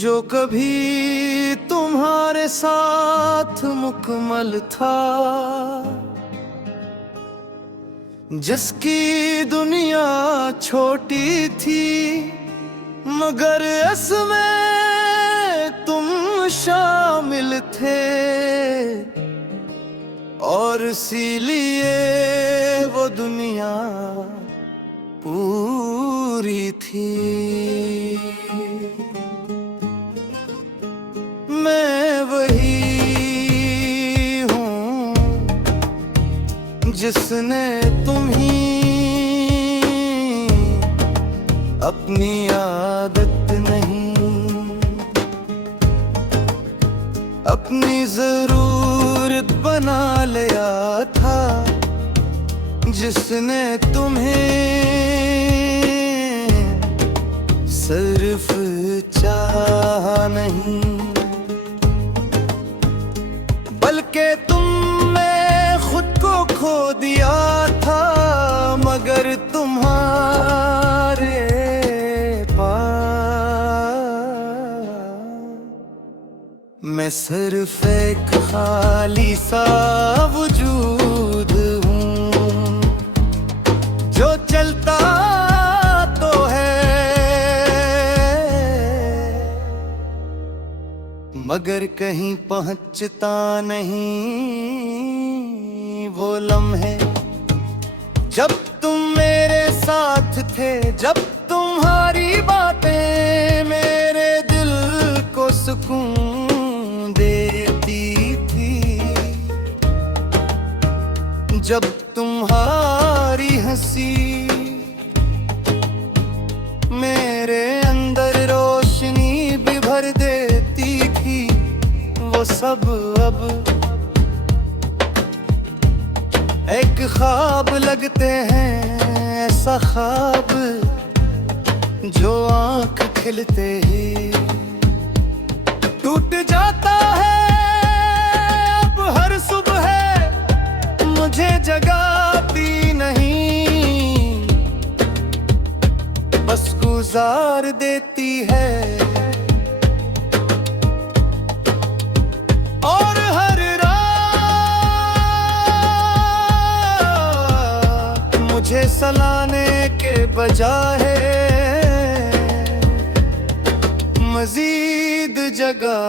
जो कभी तुम्हारे साथ मुकम्मल था, जिसकी दुनिया छोटी थी मगर इसमें तुम शामिल थे, और इसीलिए वो दुनिया पूरी थी। मैं वही हूँ जिसने तुम्हीं अपनी आदत नहीं, अपनी जरूरत बना लिया था, जिसने तुम्हें सिर्फ चाहा नहीं, बल्कि तुमने खुद को खो दिया था, मगर तुम्हारे मैं सिर्फ एक खाली सा वजूद हूँ, जो चलता तो है मगर कहीं पहुँचता नहीं। वो लम्हे जब तुम मेरे साथ थे, जब तुम्हारी बातें मेरे दिल को सुकून देती थी, जब तुम्हारी हंसी मेरे अंदर रोशनी भी भर देती थी, वो सब अब एक ख्वाब लगते हैं, ऐसा ख्वाब जो आंख खिलते ही टूट जाता है। अब हर सुबह मुझे जगाती नहीं, बस गुजार देती है, और हर रात मुझे सलाने के बजाय मजीद जगा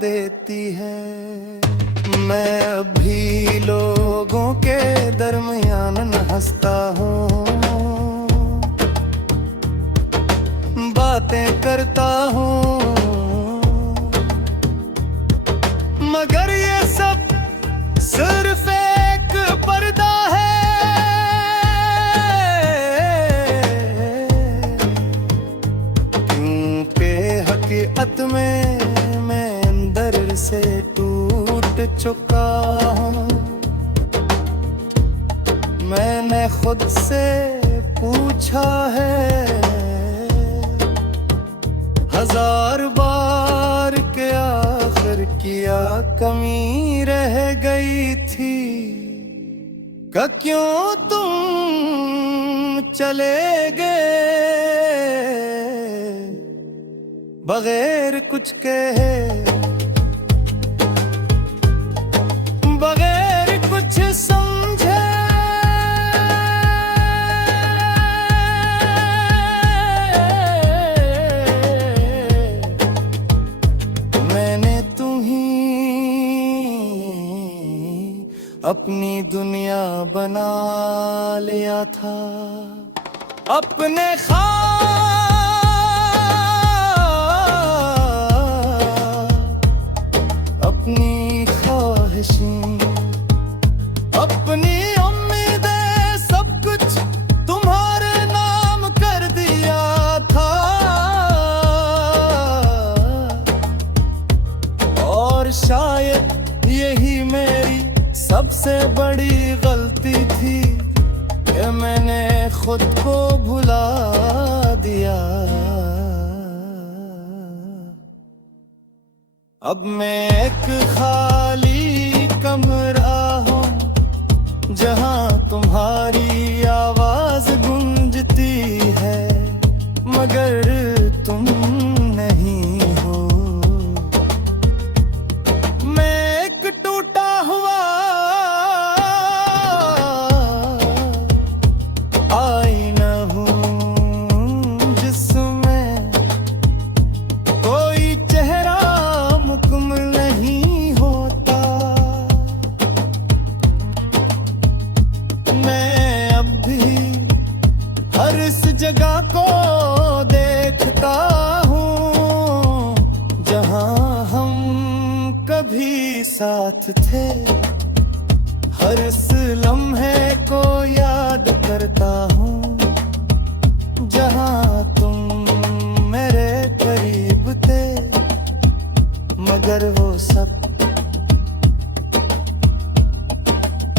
देती है। मैं अभी लोगों के दरमियान हंसता हूँ, बातें करता हूँ, मगर ये सब सिर्फ एक पर्दा है। क्योंकि हकीकत में मैं अंदर से टूट चुका हूँ। मैंने खुद से पूछा है हजार बार के आखिर किया कमी रह गई थी, का क्यों तुम चले गए बगैर कुछ कहे, बगैर कुछ समझे। मैंने तुम्हीं अपनी दुनिया बना लिया था, अपने अपनी ख्वाहिशें, अपनी उम्मीदें, सब कुछ तुम्हारे नाम कर दिया था, और शायद यही मेरी सबसे बड़ी गलती थी कि मैंने खुद को भुला दिया। अब मैं एक खाली कमरा हूँ जहाँ तुम्हारी आवाज गूंजती है, मगर तुम नहीं हो। साथ थे। हर इस लम्हे को याद करता हूँ जहाँ तुम मेरे करीब थे। मगर वो सब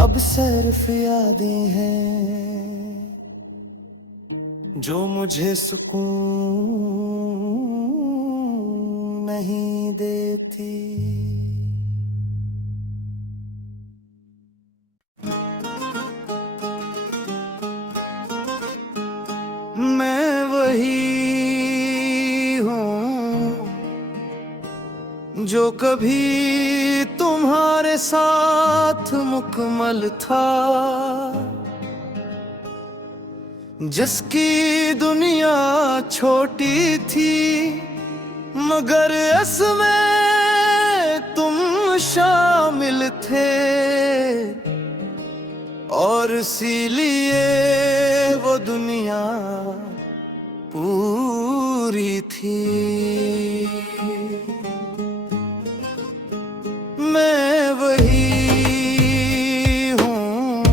अब सिर्फ यादें हैं जो मुझे सुकून नहीं देती। मैं वही हूँ जो कभी तुम्हारे साथ मुकम्मल था, जिसकी दुनिया छोटी थी मगर इसमें तुम शामिल थे। और इसीलिए वो दुनिया पूरी थी। मैं वही हूँ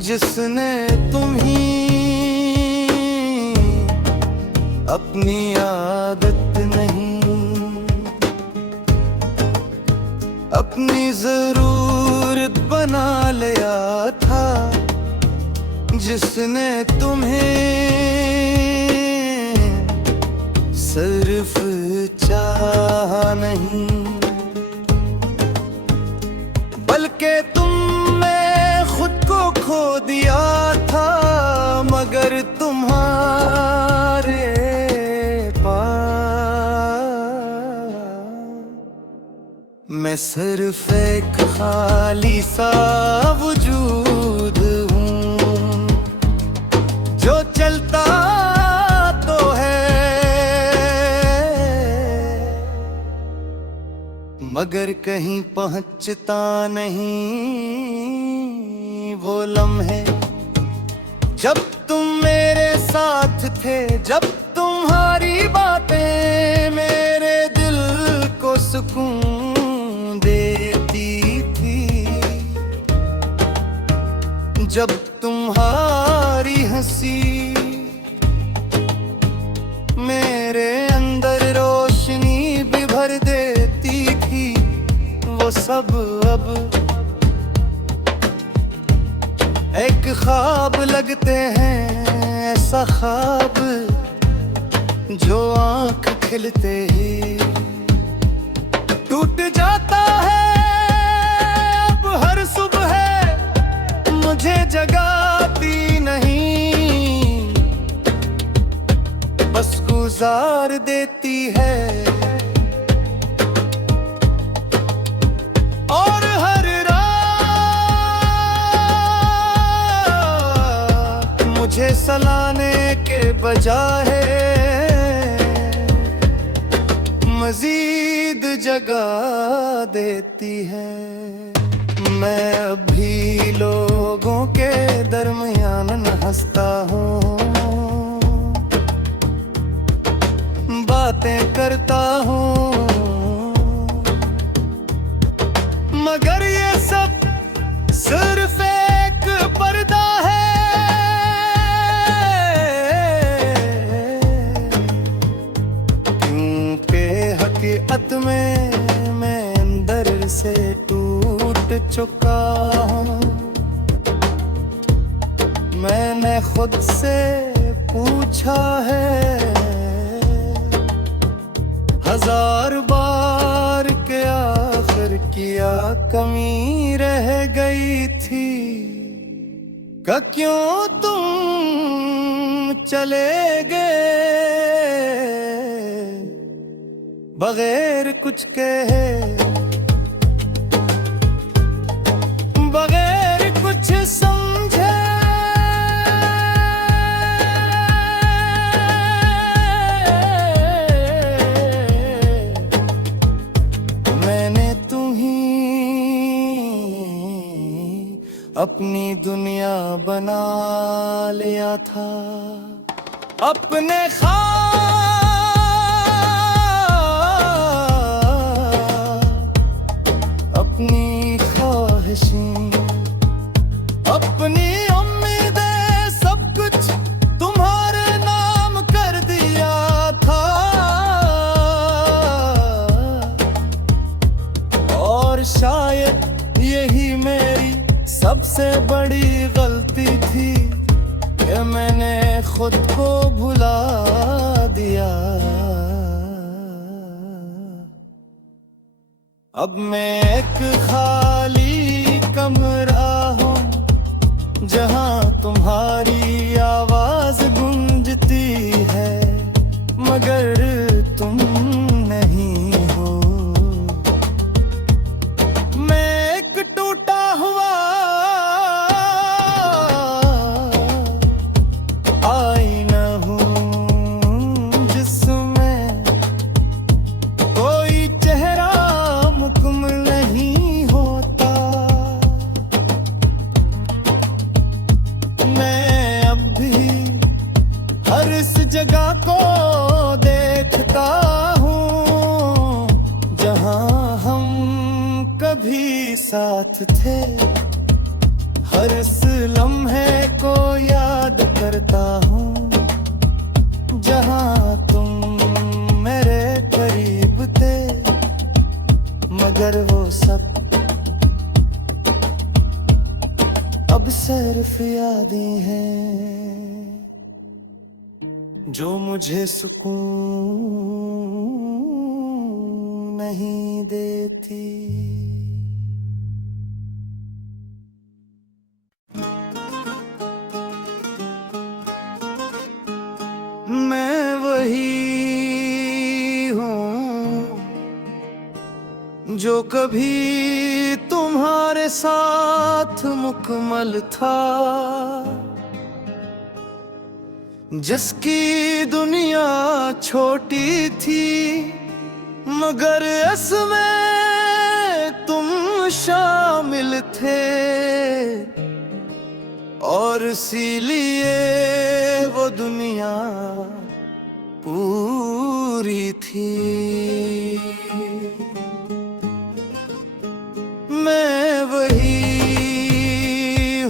जिसने तुम्हीं अपनी आदत नहीं, अपनी जरूरत बना लिया था, जिसने तुम्हें सिर्फ चाहा नहीं, बल्कि तुमने खुद को खो दिया था। मगर तुम्हारे मैं सिर्फ एक खाली सा वजूद हूँ जो चलता तो है मगर कहीं पहुँचता नहीं। वो लम्हे जब तुम मेरे साथ थे, जब तुम्हारी बातें मेरे दिल को सुकून देती थी, जब तुम्हारी हंसी मेरे अंदर रोशनी भी भर देती थी। वो सब अब एक ख्वाब लगते हैं, ऐसा ख्वाब जो आँख खिलते ही टूट जाता है। अब हर सुबह मुझे जगाती नहीं, बस गुजार देती है। और हर रात मुझे सलाने के बजाय मजीद जगा देती है। मैं अभी लोगों के दरमियान हंसता हूँ, बातें करता हूँ, मगर ये सब सिर्फ एक पर्दा है। क्योंकि हकीकत में मैं अंदर से टूट चुका हूँ। मैंने खुद से पूछा है हजार बार के आखिर क्या कमी रह गई थी, का क्यों तुम चले गए बगैर कुछ कहे, बगैर कुछ समझे। मैंने तुम्हीं अपनी दुनिया बना लिया था, अपने ख्वाब अपनी ख्वाहिशें, अपनी उम्मीदें, सब कुछ तुम्हारे नाम कर दिया था। और शायद यही मेरी सबसे बड़ी गलती थी कि मैंने खुद को भुला दिया। अब मैं एक खाली कमरा हूँ जहाँ तुम्हारी आवाज गूंजती है, मगर तुम नहीं हो। मैं एक टूटा हुआ आईना हूँ जिसमें कोई चेहरा मुकम्मल नहीं होता। मैं अब भी हर इस जगह को देखता हूँ जहाँ हम कभी साथ थे। हर इस लम्हे को याद करता हूँ जहाँ तुम मेरे करीब थे, मगर वो सब अब सिर्फ यादें हैं जो मुझे सुकून नहीं देती। मैं वही हूँ जो कभी तुम्हारे साथ मुकम्मल था, जिसकी दुनिया छोटी थी मगर इसमें तुम शामिल थे। और इसीलिए वो दुनिया पूरी थी। मैं वही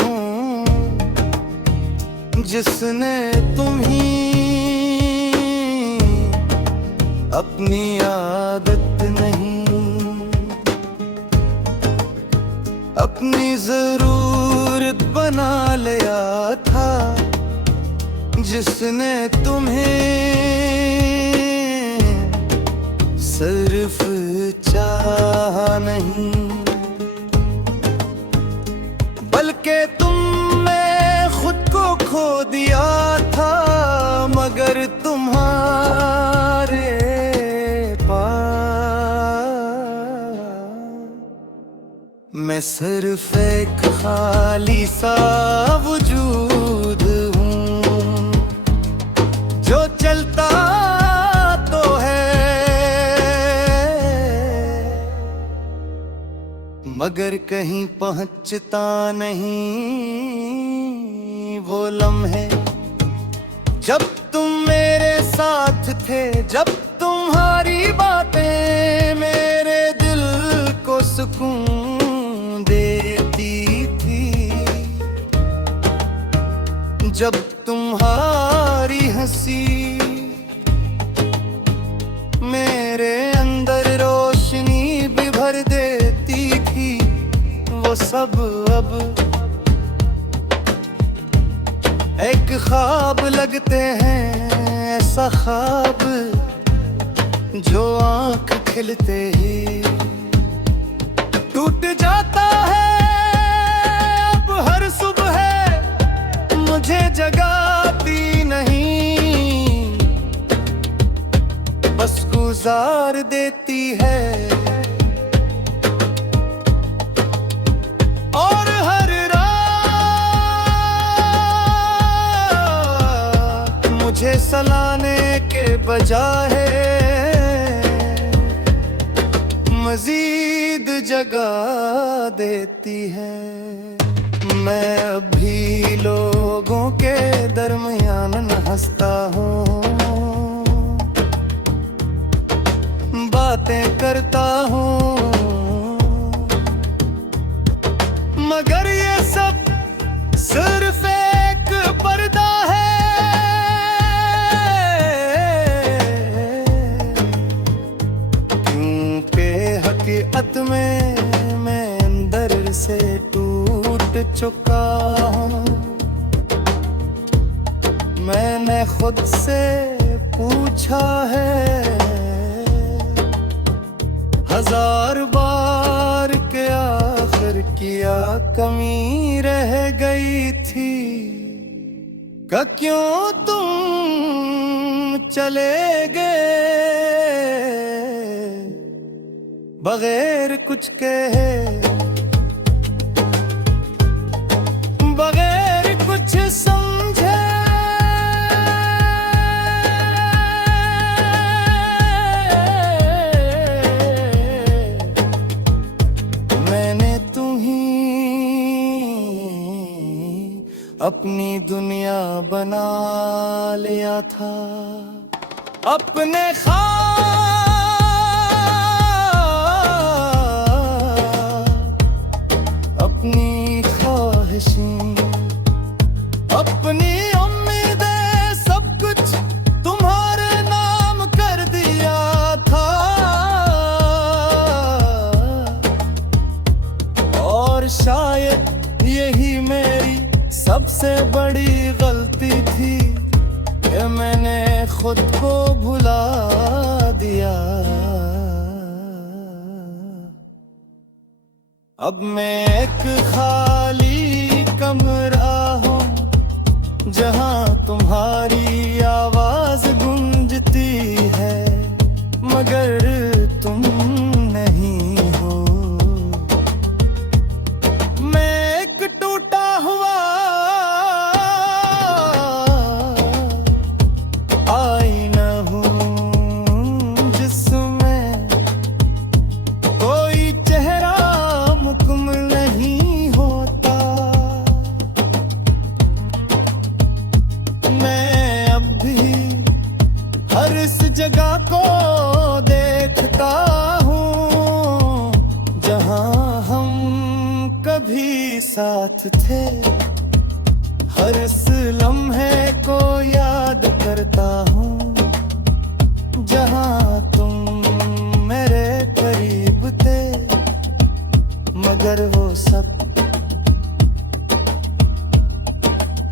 हूँ जिसने तुम्ही अपनी आदत नहीं, अपनी जरूरत बना लिया था, जिसने तुम्हें सिर्फ चाहा नहीं, बल्कि तुमने खुद को खो दिया था। मगर तुम्हारे मैं सिर्फ एक खाली सा वजूद हूँ जो चलता तो है मगर कहीं पहुँचता नहीं। वो लम्हे जब तुम मेरे साथ थे, जब तुम्हारी बातें मेरे दिल को सुकून देती थी, जब तुम्हारी हंसी मेरे अंदर रोशनी भी भर देती थी, वो सब अब एक ख्वाब लगते हैं, ऐसा ख्वाब जो आंख खिलते ही टूट जाता है। अब हर सुबह मुझे जगाती नहीं, बस गुजार देती है। और हर रात मुझे सलाने के बजाय मजीद जगा देती है। मैं अभी लोगों के दरमियान हंसता हूँ, बातें करता हूँ, से टूट चुका हूँ। मैंने खुद से पूछा है 1000 बार के आखिर क्या कमी रह गई थी। क्यों तुम चले गए बगैर कुछ कहे, बगैर कुछ समझे। मैंने अपनी दुनिया बना लिया था, अपने अपनी ख्वाहिशें, अपनी उम्मीदें, सब कुछ तुम्हारे नाम कर दिया था। और शायद यही मेरी सबसे बड़ी गलती थी कि मैंने खुद को भुला दिया। अब मैं एक खाली कमरा हूँ जहाँ तुम्हारी आवाज गूंजती है, मगर तुम नहीं हो। मैं एक टूटा हुआ जगह को देखता हूँ जहाँ हम कभी साथ थे। हर इस लम्हे को याद करता हूँ जहाँ तुम मेरे करीब थे, मगर वो सब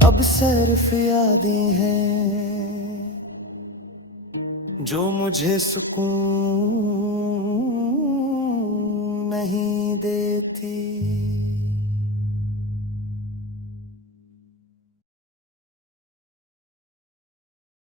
अब सिर्फ यादें हैं जो मुझे सुकून नहीं देती।